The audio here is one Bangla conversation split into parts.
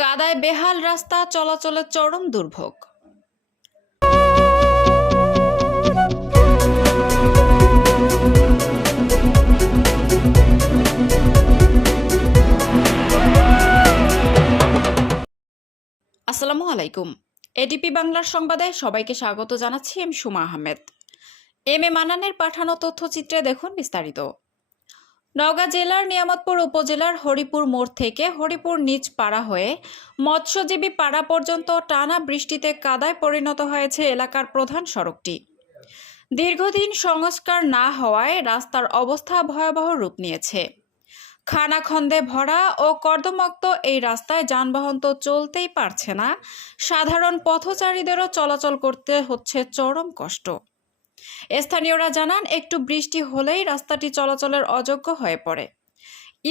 কাদায় বেহাল রাস্তা, চলাচলের চরম দুর্ভোগ। আসসালামু আলাইকুম। এডিপি বাংলার সংবাদে সবাইকে স্বাগত জানাচ্ছি, আমি সুমা আহমেদ। এম এ মানানের পাঠানো তথ্যচিত্রে দেখুন বিস্তারিত। নওগাঁ জেলার নিয়ামতপুর উপজেলার হরিপুর মোড় থেকে হরিপুর নিচ পাড়া হয়ে মৎস্যজীবী পাড়া পর্যন্ত টানা বৃষ্টিতে কাদায় পরিণত হয়েছে এলাকার প্রধান সড়কটি। দীর্ঘদিন সংস্কার না হওয়ায় রাস্তার অবস্থা ভয়াবহ রূপ নিয়েছে। খানাখন্দে ভরা ও কর্দমক্ত এই রাস্তায় যানবাহন তো চলতেই পারছে না, সাধারণ পথচারীদেরও চলাচল করতে হচ্ছে চরম কষ্ট। স্থানীয়রা জানান, একটু বৃষ্টি হলেই রাস্তাটি চলাচলের অযোগ্য হয়ে পড়ে।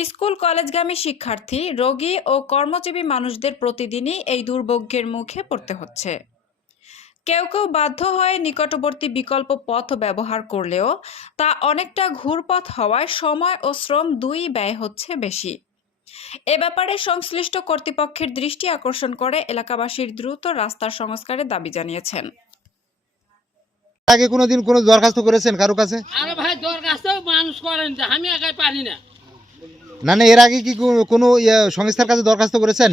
স্কুল কলেজগামী শিক্ষার্থী, রোগী ও কর্মজীবী মানুষদের প্রতিদিনই এই দুর্ভোগ্যের মুখে পড়তে হচ্ছে। কেউ কেউ বাধ্য হয়ে নিকটবর্তী বিকল্প পথ ব্যবহার করলেও তা অনেকটা ঘুরপথ হওয়ায় সময় ও শ্রম দুই ব্যয় হচ্ছে বেশি। এ ব্যাপারে সংশ্লিষ্ট কর্তৃপক্ষের দৃষ্টি আকর্ষণ করে এলাকাবাসীর দ্রুত রাস্তার সংস্কারের দাবি জানিয়েছেন। আগে কোনোদিন কোনো দরখাস্ত করেছেন কারও কাছে? আরে ভাই দরখাস্তও মানুষ করেন যে আমি একাই পারি না। না না এর আগে কি কোনো ইয়ে সংস্থার কাছে দরখাস্ত করেছেন?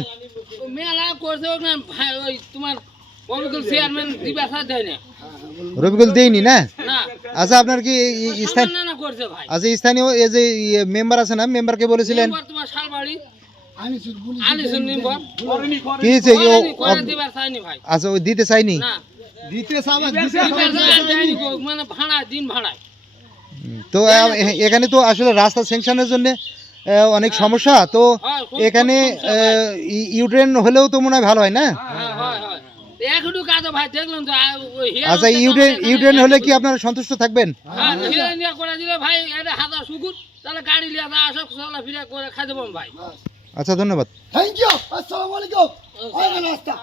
মেলা করছে না ভাই ওই তোমার কমিটির চেয়ারম্যান দিবাসা দেয় না। রবিকুল দেয়নি না? আচ্ছা আপনার কি এই- এই স্থান না না করছে ভাই। আচ্ছা স্থানীয় এই যে মেম্বার আছে না মেম্বারকে বলেছিলেন? তোমার শালবাড়ি। আচ্ছা ওই দিতে চাইনি? মানে ভাড়া দিন ভাড়ায়। তো এখানে তো আসলে রাস্তা সেংশনের জন্য অনেক সমস্যা তো হ্যাঁ, এখানে ইউট্রেন হলেও তো মনে হয় ভালো হয় না? হ্যাঁ, হয়, হয়। আচ্ছা এখানে- হলে কি আপনারা সন্তুষ্ট থাকবেন? হ্যাঁ, হিয়ার নিয়ে করে দিলে ভাই এটা হাজার শুকুর তাহলে গাড়ি লিয়ে যা আসো চলাফেরা করে খাই দেবো ভাই। আচ্ছা ধন্যবাদ। থ্যাংক ইউ আসসালামু আলাইকুম। আগে রাস্তা।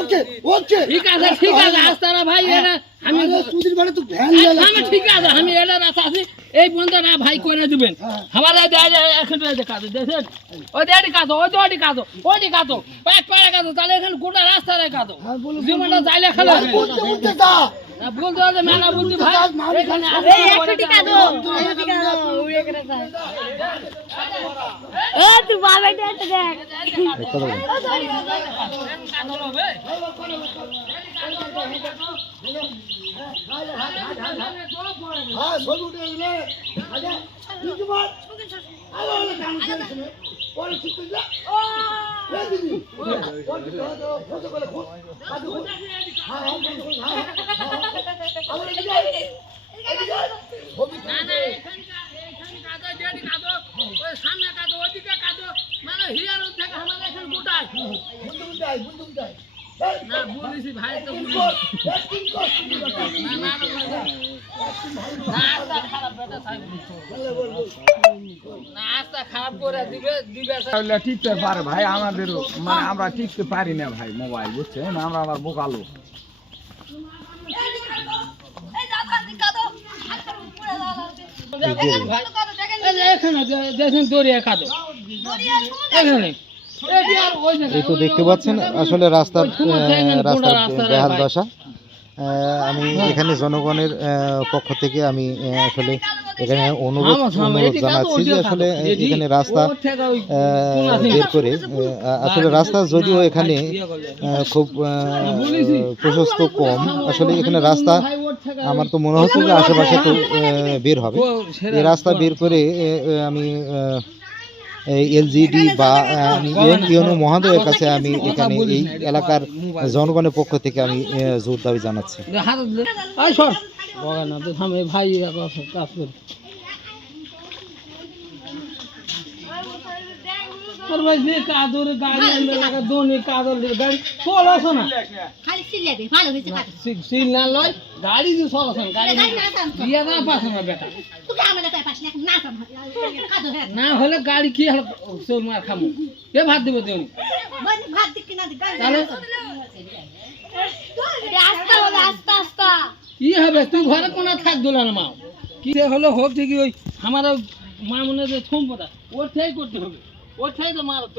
ওকে ওকে। ঠিক আছে ঠিক আছে আস্তারা ভাই এটা আমি সুদির বাড়ি তো ভ্যান এই, আমি ঠিক আছে আমি এটা রাস্তা আছি। এই বন্ধ না ভাই করে দিবেন। আমার এই দেয় এখন কাজ দেখেন? ওই দেড়ি কাজ ওই দেড়ি কাজ ওইটি কাজ পাঁচ পাড়া কাজ তাহলে এখানে গোটা রাস্তা রে কাজ জীবনটা চাইলে খেলা বলতে হবে মেলা বুদ্ধি ভাই এখানে দেখ। হ্যাঁ সবু উঠে গেলে করছে পরে ঠিক করে হ্যাঁ হ্যাঁ হ্যাঁ ছবি সামনে কাজ ওইদিকে কাজ মানে হিয়ার থেকে এখানে গোটায় আই বন্ধু বন্ধু আই না বলিছি ভাই তো বলিছি। একদিন কষ্ট দিবা না না না, না আস্তা খারাপ বেটা তাই বলছো। না আস্তা খারাপ করে দিবে দিবে তাহলে টিকতে পারে ভাই আমাদেরও মানে আমরা টিকতে পারি না ভাই মোবাইল বুঝছেন? আমরা আবার বোকালো এখানে দেখেন দরিয়া কাজ এখানে। এই তো দেখতে পাচ্ছেন আসলে রাস্তার রাস্তার বেহাল দশা। আমি এখানে জনগণের পক্ষ থেকে আমি আসলে এখানে অনুরোধ অনুরোধ জানাচ্ছি যে আসলে এখানে রাস্তা। বের করে আসলে রাস্তা যদিও এখানে খুব প্রশস্ত কম আসলে এখানে রাস্তা আমার তো মনে হচ্ছে যে আশেপাশে তো বের হবে। এই রাস্তা বের করে আমি এলজিডি বা ইউনো মহোদয়ের কাছে আমি এখানে এই এলাকার জনগণের পক্ষ থেকে আমি জোর দাবি জানাচ্ছি। ভাই কাজ করে ভাই যে কাদর গাড়ি আনবে লাগা দোনি কাদর। গাড়ি চলাছ না। খালি সিলে ভালো হয়েছে কাজ সিল না লয় গাড়ি যে চলাছ না গাড়ি গাড়ি না থাম না বেটা। তুই আমাদের তাই পাস না না থাম না হলে গাড়ি কি হল চোর মার খামু? ভাত দিব দেউনি বলি ভাত দিক কিনা দিক গাড়ি আস্তা বলে আস্তা আস্তা। কি হবে? তুই ঘরে কোন থাক দোলা না মা। কি হলো হোক ঠিকই ওই আমার মা মনে যে সম্পদা ওর থেকে করতে হবে। वठ मारत